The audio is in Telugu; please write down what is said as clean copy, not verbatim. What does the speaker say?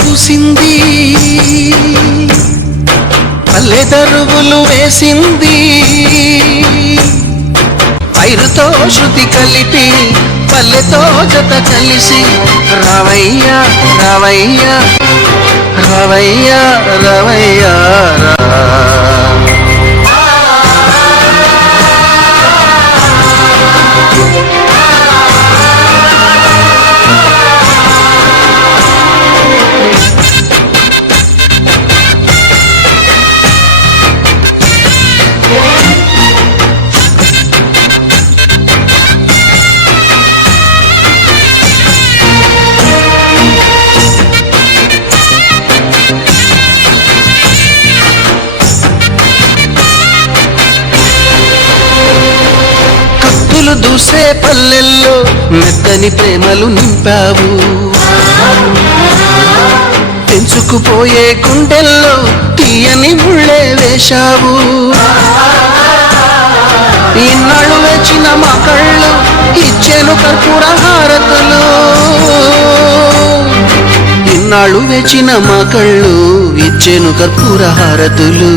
కూసింది, పల్లె దరువులు వేసింది, పైరుతో శృతి కలిపి పల్లెతో జత కలిసి రావయ్యా రావయ్యా రావయ్యా రావయ్యా రా. దూసే పల్లెల్లో మెత్తని ప్రేమలు నింపావు, తెంచుకుపోయే గుండెల్లో తీయని ముళ్ళే వేశావు. ఇన్నాళ్ళు వేచిన మా కళ్ళు ఇచ్చేను కర్పూర హారతులు, ఇన్నాళ్ళు వేచిన మా కళ్ళు ఇచ్చేను కర్పూర హారతులు.